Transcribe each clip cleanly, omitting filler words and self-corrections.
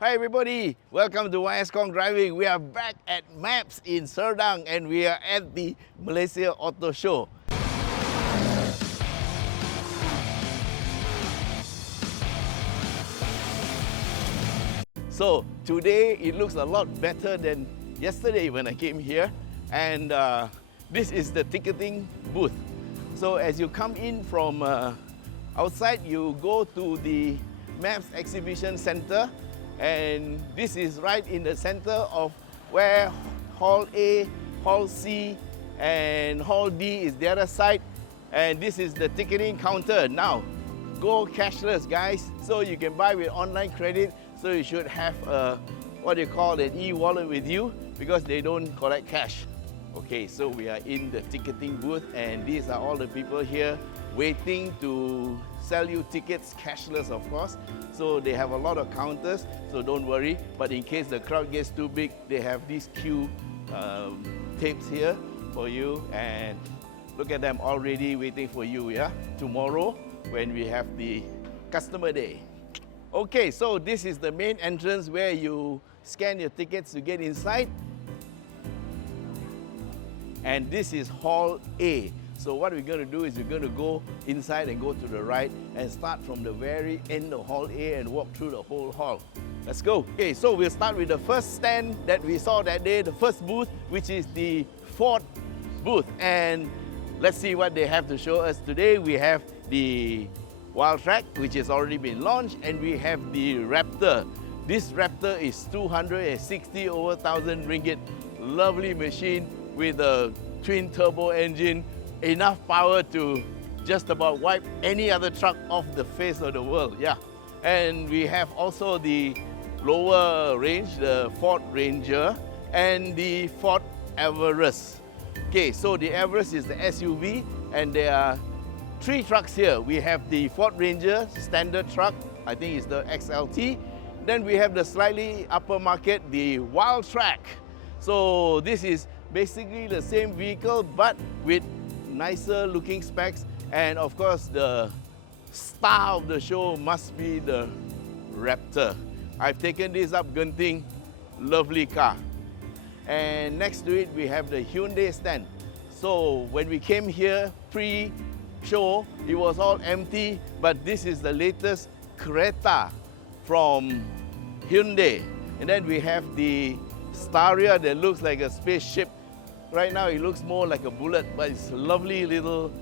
Hi everybody, welcome to YS Khong Driving. We are back at MAEPS in Serdang and we are at the Malaysia Autoshow. So today it looks a lot better than yesterday when I came here, and this is the ticketing booth. So as you come in from outside, you go to the MAEPS Exhibition Center, and this is right in the center of where Hall A, Hall C and Hall D is the other side, and this is the ticketing counter. Now go cashless, guys, so you can buy with online credit. So you should have what you call an e-wallet with you, because they don't collect cash. Okay, so we are in the ticketing booth, and these are all the people here waiting to sell you tickets, cashless of course. So they have a lot of counters, so don't worry. But in case the crowd gets too big, they have these queue tapes here for you, and look at them already waiting for you, yeah? Tomorrow when we have the customer day. Okay, so this is the main entrance where you scan your tickets to get inside. And this is Hall A. So what we're going to do is we're going to go inside and go to the right and start from the very end of Hall A and walk through the whole hall. Let's go. Okay, so we'll start with the first stand that we saw that day, the first booth, which is the Ford booth. And let's see what they have to show us today. We have the Wildtrak, which has already been launched, and we have the Raptor. This Raptor is 260 over 1,000 ringgit. Lovely machine with a twin turbo engine, enough power to just about wipe any other truck off the face of the world. Yeah, and we have also the lower range, the Ford Ranger and the Ford Everest. Okay, so the Everest is the SUV, and there are three trucks here. We have the Ford Ranger standard truck, I think it's the XLT. Then we have the slightly upper market, the Wildtrak. So this is basically the same vehicle but with nicer looking specs, and of course the star of the show must be the Raptor. I've taken this up Genting, lovely car. And next to it we have the Hyundai stand. So when we came here pre-show, it was all empty, but this is the latest Creta from Hyundai. And then we have the Staria that looks like a spaceship. Right now it looks more like a bullet, but it's a lovely little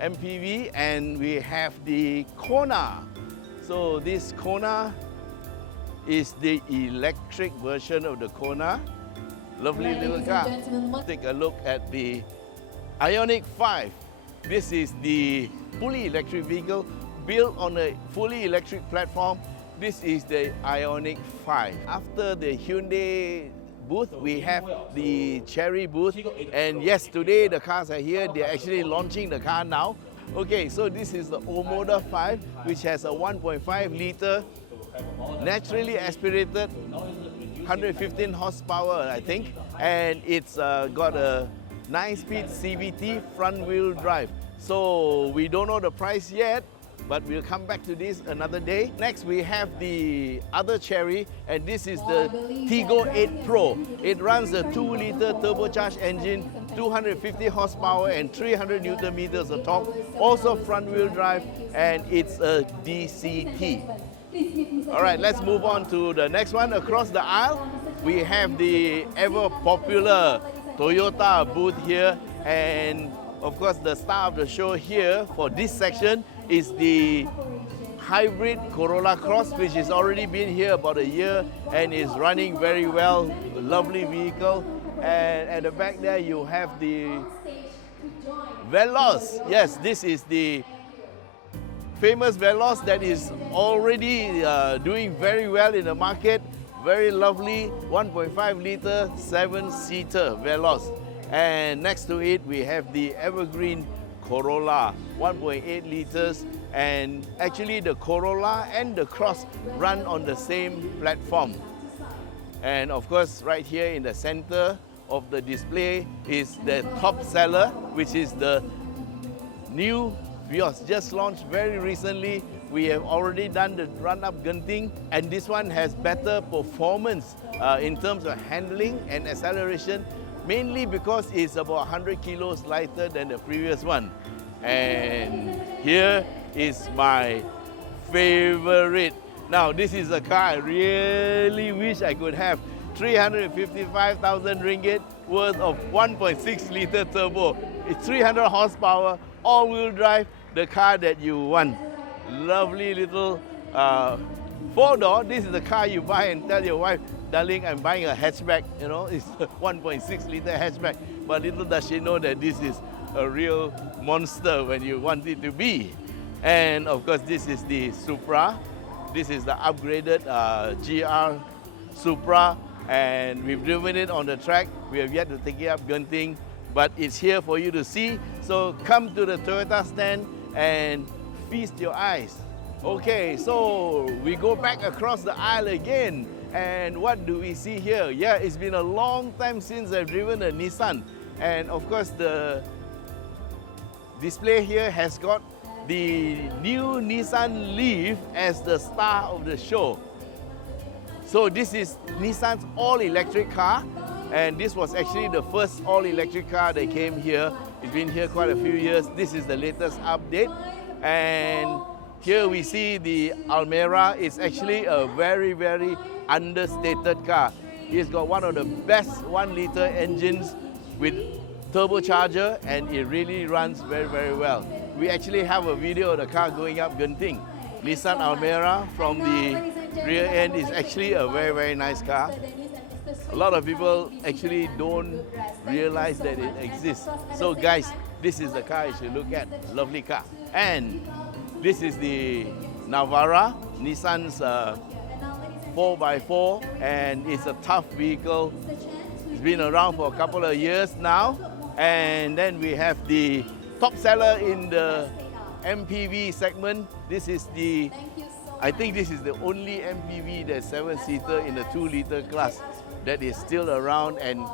MPV. And we have the Kona. So this Kona is the electric version of the Kona. Lovely little car. Take a look at the Ioniq 5. This is the fully electric vehicle built on a fully electric platform. This is the Ioniq 5. After the Hyundai booth, we have the Chery booth. And yes, today the cars are here. They're actually launching the car now. Okay, so this is the Omoda 5, which has a 1.5 liter naturally aspirated 115 horsepower, I think. And it's got a 9-speed CVT front-wheel drive. So we don't know the price yet, but we'll come back to this another day. Next, we have the other Chery, and this is the Tigo 8 Pro. It runs a 2-liter turbocharged engine, 250 horsepower and 300 Newton meters of torque. Also front-wheel drive, and it's a DCT. All right, let's move on to the next one. Across the aisle, we have the ever-popular Toyota booth here, and of course the star of the show here for this section is the hybrid Corolla Cross, which has already been here about a year and is running very well. Lovely vehicle. And at the back there you have the Veloz. Yes, this is the famous Veloz that is already doing very well in the market. Very lovely 1.5 liter 7-seater Veloz. And next to it we have the evergreen Corolla 1.8 liters, and actually the Corolla and the Cross run on the same platform. And of course right here in the center of the display is the top seller, which is the new Vios, just launched very recently We have already done the run-up Genting, and this one has better performance in terms of handling and acceleration, mainly because it's about 100 kilos lighter than the previous one. And here is my favorite. Now, this is a car I really wish I could have. 355,000 ringgit worth of 1.6 liter turbo. It's 300 horsepower, all-wheel drive, the car that you want. Lovely little four-door. This is the car you buy and tell your wife, darling, I'm buying a hatchback. You know, it's a 1.6 liter hatchback. But little does she know that this is a real monster when you want it to be. And of course, this is the Supra. This is the upgraded GR Supra, and we've driven it on the track. We have yet to take it up Genting, but it's here for you to see. So come to the Toyota stand and feast your eyes. Okay, so we go back across the aisle again, and what do we see here? Yeah, it's been a long time since I've driven a Nissan, and of course the display here has got the new Nissan Leaf as the star of the show. So this is Nissan's all-electric car, and this was actually the first all-electric car that came here. It's been here quite a few years. This is the latest update, and here we see the Almera. It's actually a very, very understated car. It's got one of the best 1-liter engines with turbocharger, and it really runs very, very well. We actually have a video of the car going up Genting. Nissan Almera from the rear end is actually a very, very nice car. A lot of people actually don't realize that it exists. So guys, this is the car you should look at. Lovely car. And this is the Navara, Nissan's 4x4, and it's a tough vehicle. It's been around for a couple of years now. And then we have the top seller in the MPV segment. This is the, I think this is the only MPV that's 7-seater in the 2-liter class that is still around, and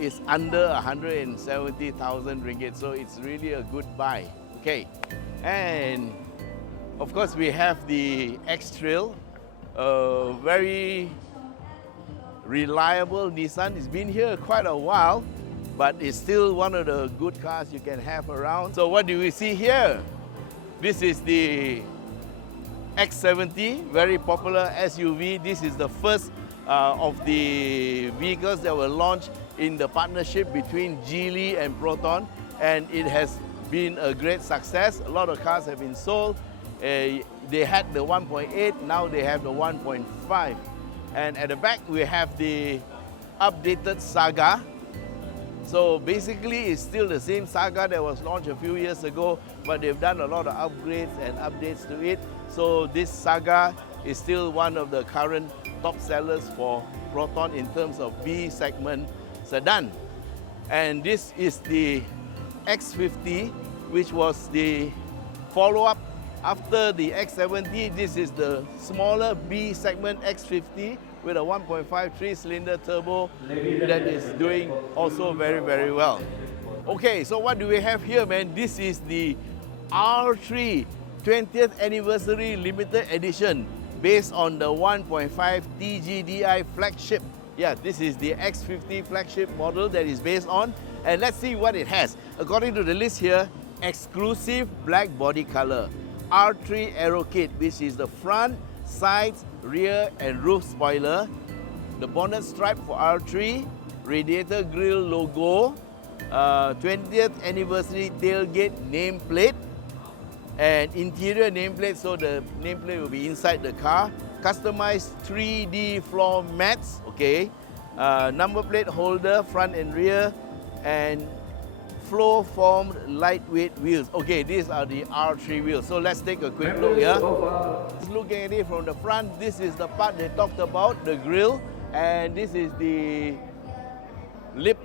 is under 170,000 ringgit. So it's really a good buy. Okay, and of course we have the X-Trail, a very reliable Nissan. It's been here quite a while, but it's still one of the good cars you can have around. So what do we see here? This is the X70, very popular SUV. This is the first of the vehicles that were launched in the partnership between Geely and Proton, and it has been a great success. A lot of cars have been sold. They had the 1.8, now they have the 1.5. And at the back we have the updated Saga. So basically it's still the same Saga that was launched a few years ago, but they've done a lot of upgrades and updates to it. So this Saga is still one of the current top sellers for Proton in terms of B segment sedan. And this is the X50, which was the follow-up after the X70. This is the smaller B segment X50 with a 1.5 3-cylinder turbo that is doing also very, very well. Okay, so what do we have here, man? This is the R3 20th Anniversary Limited Edition based on the 1.5 TGDI flagship. Yeah, this is the X50 flagship model that is based on. And let's see what it has. According to the list here, exclusive black body color, R3 Aero Kit, which is the front, sides, rear and roof spoiler, the bonnet stripe for R3, radiator grille logo, 20th anniversary tailgate nameplate, and interior nameplate, so the nameplate will be inside the car, customized 3D floor mats, okay, number plate holder, front and rear, and floor-formed lightweight wheels. Okay, these are the R3 wheels. So let's take a quick look here. Just looking at it from the front, this is the part they talked about, the grille, and this is the lip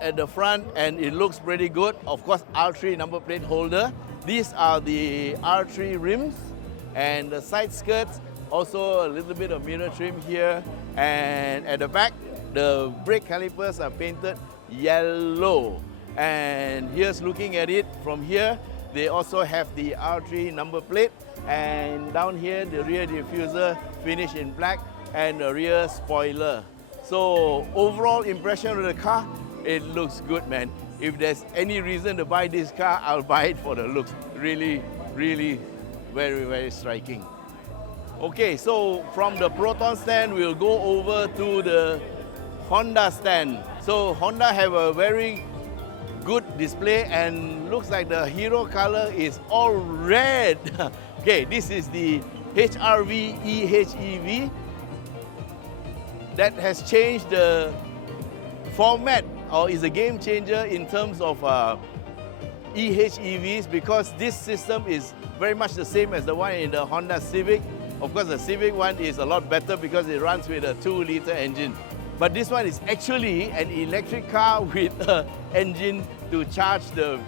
at the front, and it looks pretty good. Of course, R3 number plate holder. These are the R3 rims, and the side skirts, also a little bit of mirror trim here, and at the back, the brake calipers are painted yellow. And here's looking at it from here, they also have the R3 number plate. and down here the rear diffuser finished in black and the rear spoiler. So overall impression of the car, it looks good, man. If there's any reason to buy this car, I'll buy it for the looks. Really, really very, very striking. Okay, so from the Proton stand, we'll go over to the Honda stand. So Honda have a very good display and looks like the hero color is all red. Okay, this is the HR-V EHEV that has changed the format, or is a game changer in terms of EHEVs, because this system is very much the same as the one in the Honda Civic. Of course, the Civic one is a lot better because it runs with a 2-liter engine. But this one is actually an electric car with an engine to charge the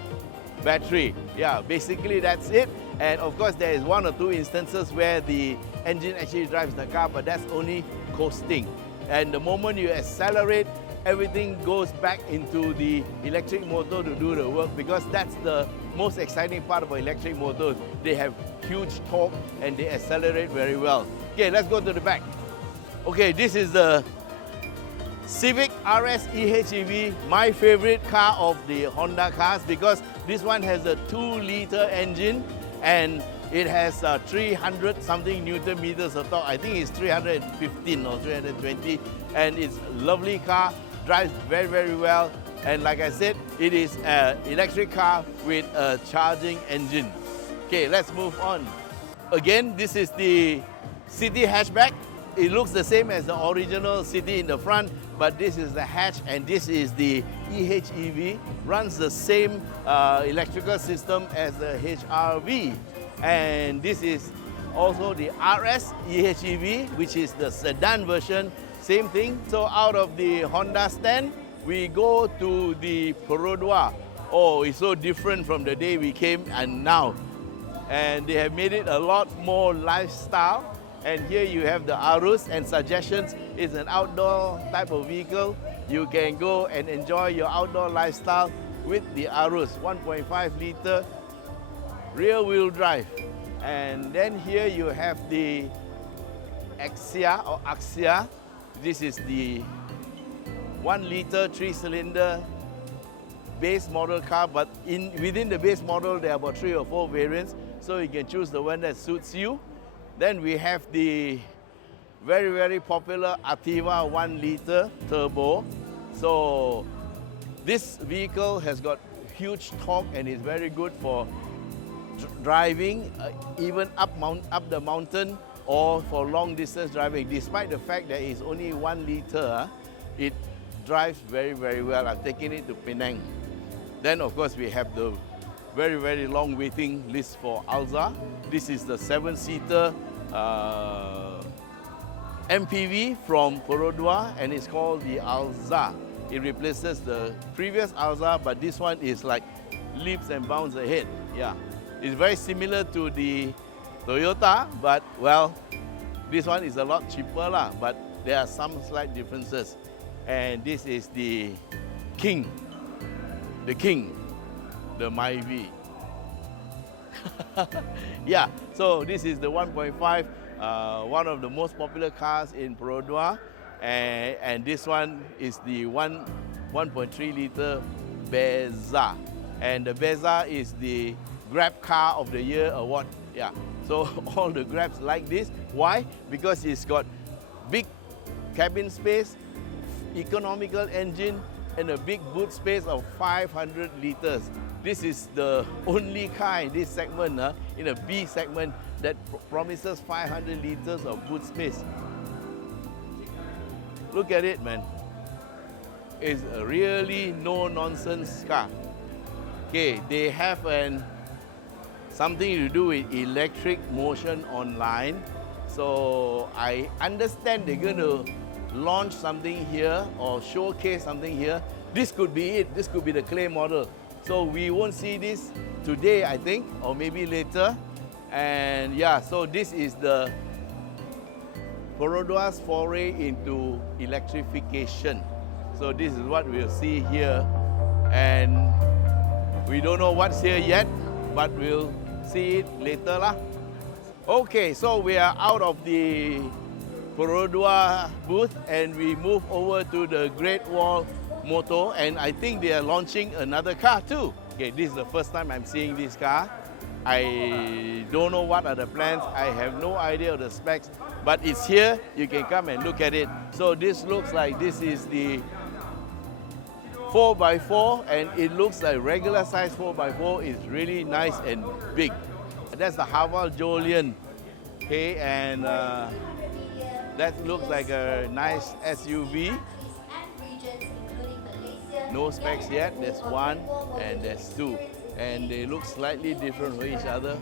battery. Yeah, basically that's it. And of course, there is 1 or 2 instances where the engine actually drives the car, but that's only coasting. And the moment you accelerate, everything goes back into the electric motor to do the work, because that's the most exciting part of electric motors. They have huge torque and they accelerate very well. Okay, let's go to the back. Okay, this is the Civic RS EHEV, my favorite car of the Honda cars, because this one has a 2-liter engine and it has 300 something Newton meters of torque. I think it's 315 or 320, and it's a lovely car, drives very, very well. And like I said, it is an electric car with a charging engine. Okay, let's move on. Again, this is the City hatchback. It looks the same as the original City in the front, but this is the hatch and this is the EHEV. Runs the same electrical system as the HR-V. And this is also the RS EHEV, which is the sedan version. Same thing. So out of the Honda stand, we go to the Perodua. Oh, it's so different from the day we came and now. And they have made it a lot more lifestyle. And here you have the Arus and suggestions. It's an outdoor type of vehicle. You can go and enjoy your outdoor lifestyle with the Arus, 1.5 liter rear wheel drive. And then here you have the Axia. This is the 1 liter 3-cylinder base model car, but within the base model there are about 3 or 4 variants, so you can choose the one that suits you. Then we have the very, very popular Ativa 1 liter turbo. So this vehicle has got huge torque and is very good for driving, even up the mountain or for long distance driving. Despite the fact that it's only 1 liter, it drives very, very well. I'm taking it to Penang. Then of course we have the very, very long waiting list for Alza. This is the 7-seater MPV from Perodua, and it's called the Alza. It replaces the previous Alza, but this one is like leaps and bounds ahead. Yeah, it's very similar to the Toyota, but well, this one is a lot cheaper lah, but there are some slight differences. And this is the King, the MAEPS. Yeah, so this is the 1.5, one of the most popular cars in Perodua, and this one is the 1.3 liter Beza, and the Beza is the Grab Car of the Year award. Yeah, so all the Grabs like this. Why? Because it's got big cabin space, economical engine, and a big boot space of 500 liters. This is the only car in this segment, in a B segment, that promises 500 liters of boot space. Look at it, man. It's a really no-nonsense car. Okay, they have something to do with electric motion online. So I understand they're going to launch something here or showcase something here. This could be it. This could be the clay model. So we won't see this today, I think, or maybe later. And yeah, so this is the Perodua's foray into electrification. So this is what we'll see here. And we don't know what's here yet, but we'll see it later lah. Okay, so we are out of the Perodua booth and we move over to the Great Wall Motor, and I think they are launching another car too. Okay, this is the first time I'm seeing this car. I don't know what are the plans. I have no idea of the specs, but it's here. You can come and look at it. So this looks like this is the 4x4, and it looks like regular size 4x4 is really nice and big. That's the Haval Jolion. Okay, and that looks like a nice SUV. No specs yet. There's one and there's two, and they look slightly different from each other.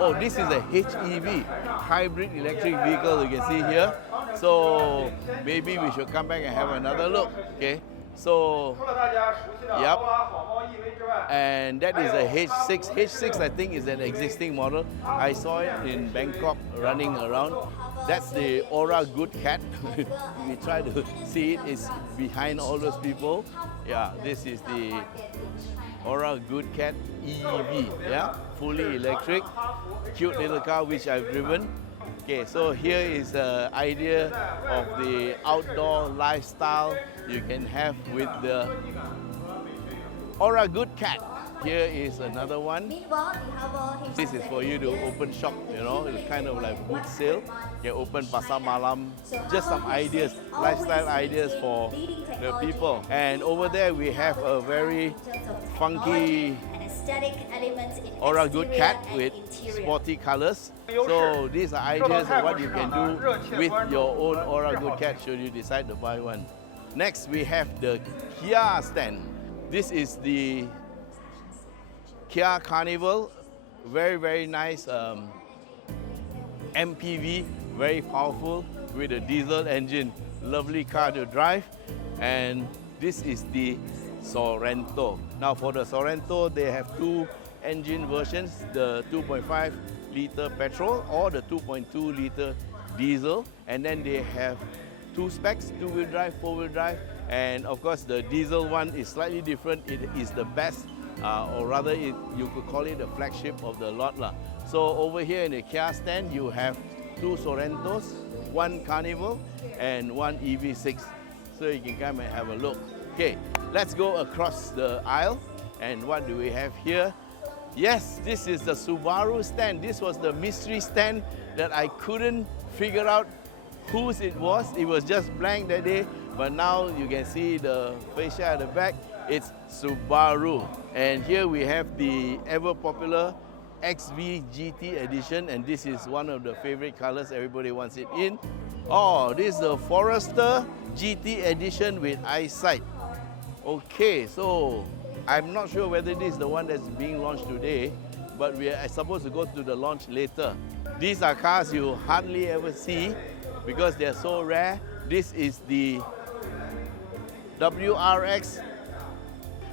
Oh, this is a HEV, hybrid electric vehicle, you can see here. So maybe we should come back and have another look. Okay, so yep, and that is a H6. H6 I think is an existing model. I saw it in Bangkok running around. That's the Aura Good Cat. We try to see it. It's behind all those people. Yeah, this is the Aura Good Cat EV. Yeah, fully electric, cute little car which I've driven. Okay, so here is the idea of the outdoor lifestyle you can have with the Aura Good Cat. Here is another one. This is for you to open shop, you know, it's kind of like boot sale. You can open pasar malam, just some ideas, lifestyle ideas for the people. And over there we have a very funky Aura Good Cat with sporty colors. So these are ideas of what you can do with your own Aura Good Cat should you decide to buy one. Next we have the Kia stand. This is the Kia Carnival, very nice MPV, very powerful with a diesel engine. Lovely car to drive. And this is the Sorrento. Now for the Sorrento, they have two engine versions, the 2.5 liter petrol or the 2.2 liter diesel. And then they have two specs, two-wheel drive, four-wheel drive. And of course the diesel one is slightly different. It is the best, or rather you could call it the flagship of the lot. So over here in the Kia stand, you have two Sorrentos, one Carnival and one EV6. So you can come and have a look. Okay, let's go across the aisle. And what do we have here? Yes, this is the Subaru stand. This was the mystery stand that I couldn't figure out whose it was. It was just blank that day, but now you can see the fascia at the back. It's Subaru. And here we have the ever popular XV GT edition, and this is one of the favorite colors. Everybody wants it in. Oh, this is the Forester GT edition with eyesight. Okay, so I'm not sure whether this is the one that's being launched today, but we are supposed to go to the launch later. These are cars you hardly ever see because they're so rare. This is the WRX.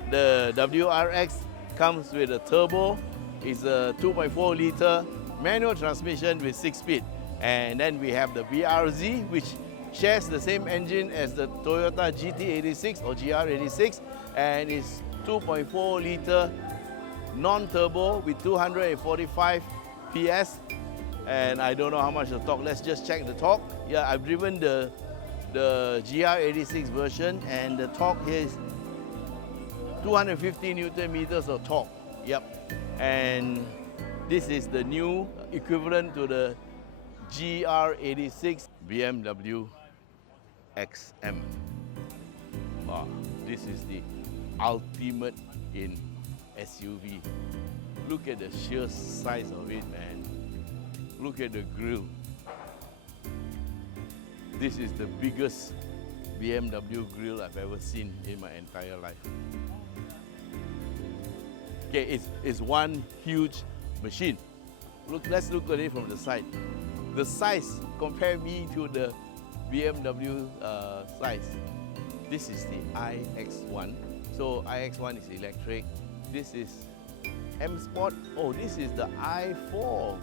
The WRX comes with a turbo. It's a 2.4 liter manual transmission with 6-speed. And then we have the BRZ, which shares the same engine as the Toyota GT86 or GR86, and it's 2.4 liter non-turbo with 245 PS. And I don't know how much the torque. Let's just check the torque. Yeah, I've driven the GR86 version, and the torque here is 250 Newton meters of torque. Yep. And this is the new equivalent to the GR86 BMW XM. Wow, this is the ultimate in SUV. Look at the sheer size of it, man. Look at the grille. This is the biggest BMW grille I've ever seen in my entire life. Okay, it's one huge machine. Let's look at it from the side. The size, compare me to the BMW size. This is the iX1. So iX1 is electric. This is M Sport. Oh, this is the i4.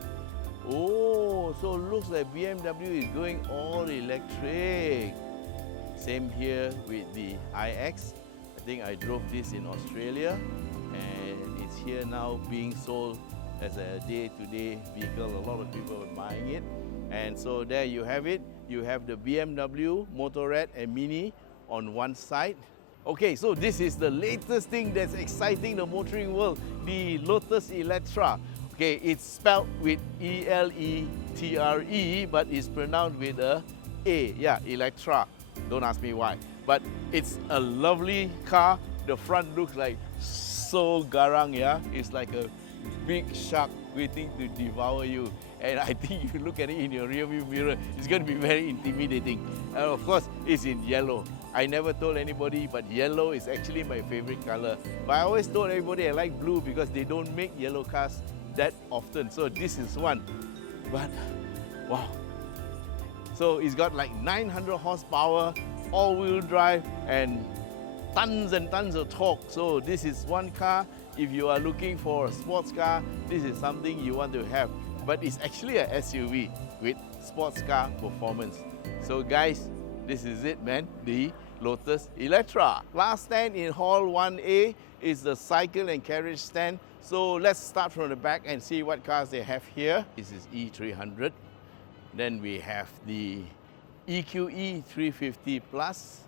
Oh, so it looks like BMW is going all electric. Same here with the iX. I think I drove this in Australia, and it's here now being sold as a day-to-day vehicle. A lot of people are buying it. And so there you have it. You have the BMW, Motorrad and Mini on one side. Okay, so this is the latest thing that's exciting the motoring world, the Lotus Electre. Okay, it's spelled with E-L-E-T-R-E, but it's pronounced with a A. Yeah, Electra. Don't ask me why. But it's a lovely car. The front looks like so garang, yeah? It's like a big shark waiting to devour you. And I think if you look at it in your rearview mirror, it's going to be very intimidating. And of course, it's in yellow. I never told anybody, but yellow is actually my favorite color. But I always told everybody I like blue because they don't make yellow cars that often. So this is one. But wow. So it's got like 900 horsepower, all-wheel drive, and tons of torque. So this is one car. If you are looking for a sports car, this is something you want to have. But it's actually a SUV with sports car performance. So guys, this is it, man, the Lotus Electre. Last stand in Hall 1A is the cycle and carriage stand. So let's start from the back and see what cars they have here. This is E300. Then we have the EQE 350 Plus.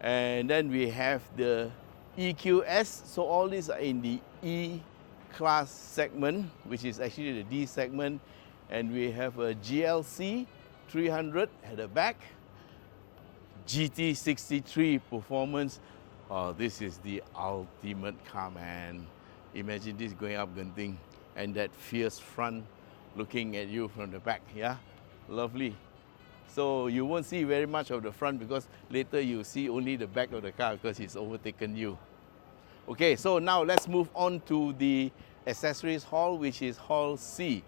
And then we have the EQS. So all these are in the E-Class segment, which is actually the D segment. And we have a GLC 300 at the back. GT63 Performance. Oh, this is the ultimate car, man. Imagine this going up Genting and that fierce front looking at you from the back, yeah? Lovely. So you won't see very much of the front because later you see only the back of the car because it's overtaken you. Okay, so now let's move on to the accessories hall, which is Hall C.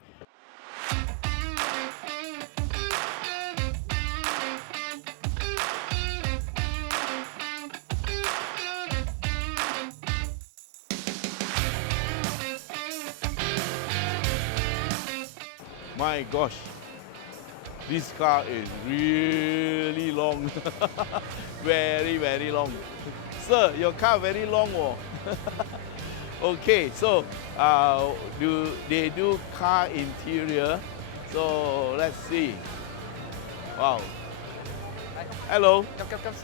My gosh, this car is really long. Very long. Sir, your car very long. Oh. Okay, so they do car interior. So let's see. Wow. Hello. Come,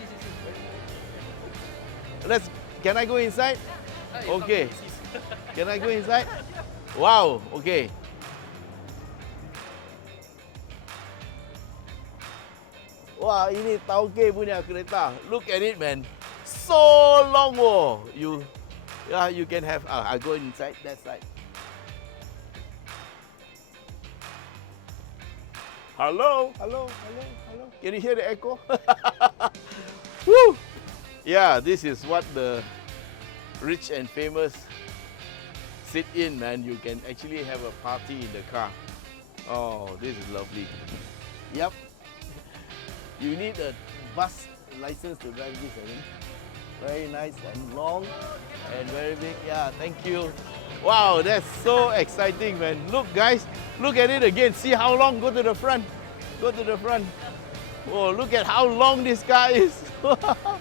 see. Can I go inside? Okay. Can I go inside? Wow, okay. Wah, ini tauke punya kereta. Look at it, man. So long, oh. You can have. I go inside that side. Hello. Can you hear the echo? Woo! Yeah, this is what the rich and famous sit in, man. You can actually have a party in the car. Oh, this is lovely. Yep. You need a bus license to drive this, I think. Very nice and long and very big. Yeah, thank you. Wow, that's so exciting, man. Look, guys, look at it again. See how long? Go to the front. Go to the front. Oh, look at how long this car is.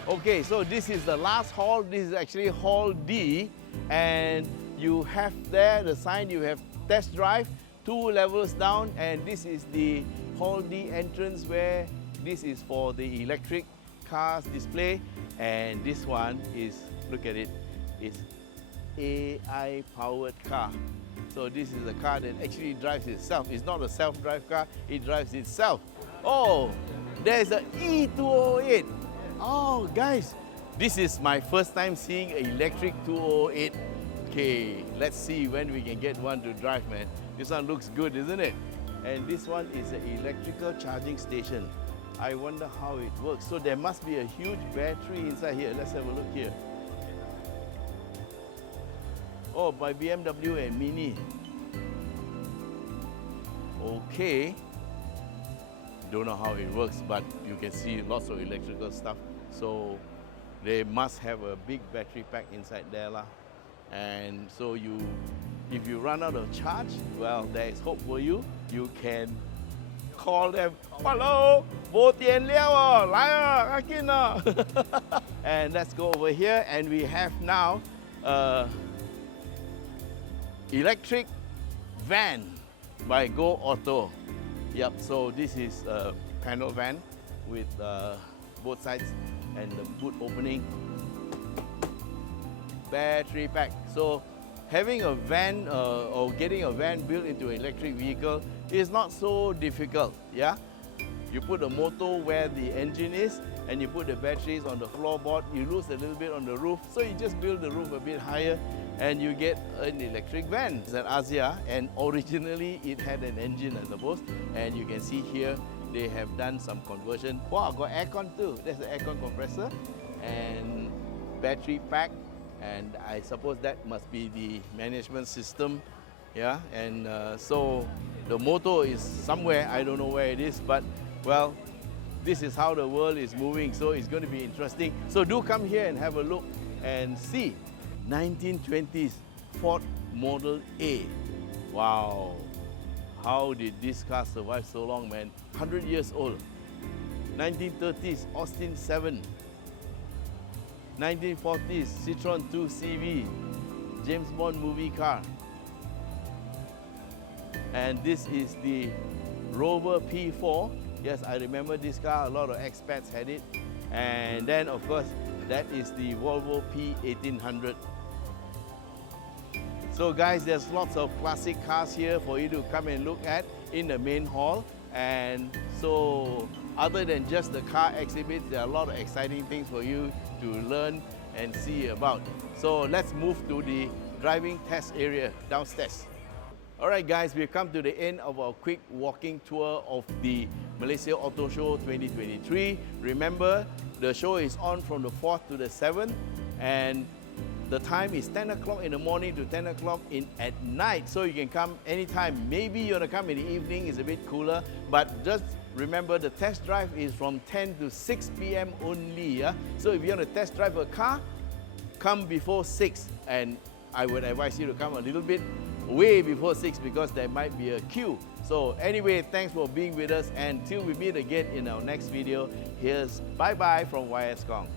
Okay, so this is the last hall. This is actually Hall D. And you have there the sign, you have test drive, 2 levels down. And this is the Hall D entrance where this is for the electric cars display, and this one is, look at it, it's AI powered car. So this is a car that actually drives itself. It's not a self-drive car, it drives itself. Oh, there's an E208. Oh, guys, this is my first time seeing an electric 208. Okay, let's see when we can get one to drive, man. This one looks good, isn't it? And this one is an electrical charging station. I wonder how it works. So there must be a huge battery inside here. Let's have a look here. Oh, by BMW and Mini. Okay. Don't know how it works, but you can see lots of electrical stuff. So they must have a big battery pack inside there lah. And so if you run out of charge, well, there is hope for you. You can call them, hello, bo tian liao, lai ah, akin ah. And let's go over here, and we have now electric van by Go Auto. Yep, so this is a panel van with both sides and the boot opening. Battery pack. So having a van or getting a van built into an electric vehicle is not so difficult, yeah? You put the motor where the engine is and you put the batteries on the floorboard, you lose a little bit on the roof, so you just build the roof a bit higher and you get an electric van. It's an Asia, and originally it had an engine, I suppose, and you can see here they have done some conversion. Wow, got aircon too. There's the aircon compressor and battery pack, and I suppose that must be the management system, yeah. And so the motor is somewhere, I don't know where it is, but well, this is how the world is moving, so it's going to be interesting. So do come here and have a look and see. 1920s Ford Model A. Wow, how did this car survive so long, man? 100 years old. 1930s Austin 7. 1940s Citroen 2 CV, James Bond movie car. And this is the Rover P4. Yes, I remember this car, a lot of expats had it. And then of course, that is the Volvo P1800. So guys, there's lots of classic cars here for you to come and look at in the main hall. And so other than just the car exhibits, there are a lot of exciting things for you to learn and see about. So let's move to the driving test area downstairs. All right guys, we've come to the end of our quick walking tour of the Malaysia Autoshow 2023. Remember, the show is on from the 4th to the 7th, and the time is 10 o'clock in the morning to 10 o'clock at night. So you can come anytime. Maybe you want to come in the evening, it's a bit cooler, but just remember the test drive is from 10 to 6 p.m. only. Yeah? So if you want to test drive a car, come before 6, and I would advise you to come a little bit way before 6 because there might be a queue. So anyway, thanks for being with us, and till we meet again in our next video, here's bye-bye from YS Khong.